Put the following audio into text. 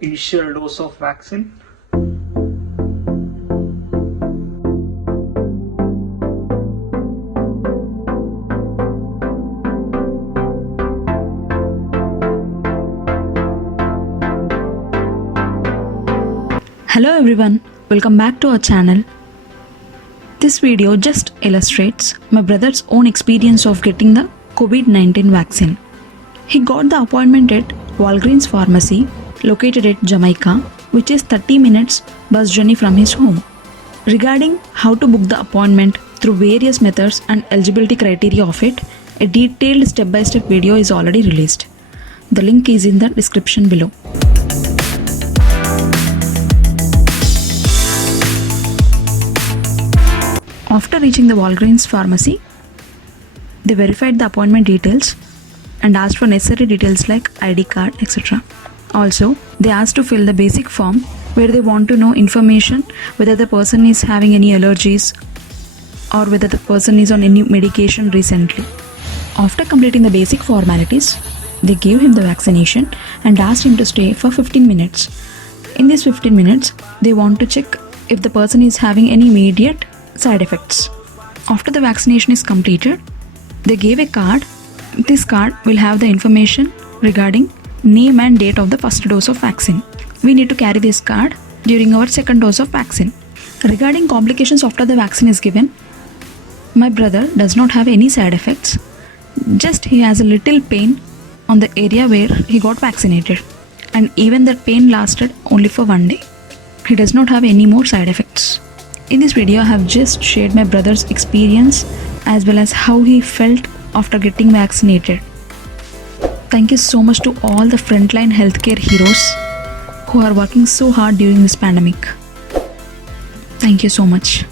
initial dose of vaccine. Hello everyone, welcome back to our channel. This video just illustrates my brother's own experience of getting the COVID-19 vaccine. He got the appointment at Walgreens pharmacy located at Jamaica, which is 30 minutes bus journey from his home. Regarding how to book the appointment through various methods and eligibility criteria of it, a detailed step-by-step video is already released. The link is in the description below. After reaching the Walgreens pharmacy, they verified the appointment details and asked for necessary details like ID card, etc. Also, they asked to fill the basic form where they want to know information whether the person is having any allergies or whether the person is on any medication recently. After completing the basic formalities, they gave him the vaccination and asked him to stay for 15 minutes. In these 15 minutes, they want to check if the person is having any immediate side effects. After the vaccination is completed, they gave a card. This card will have the information regarding name and date of the first dose of vaccine. We need to carry this card during our second dose of vaccine. Regarding complications after the vaccine is given, my brother does not have any side effects. Just he has a little pain on the area where he got vaccinated, and even that pain lasted only for 1 day. He does not have any more side effects. In this video, I have just shared my brother's experience as well as how he felt after getting vaccinated. Thank you so much to all the frontline healthcare heroes who are working so hard during this pandemic. Thank you so much.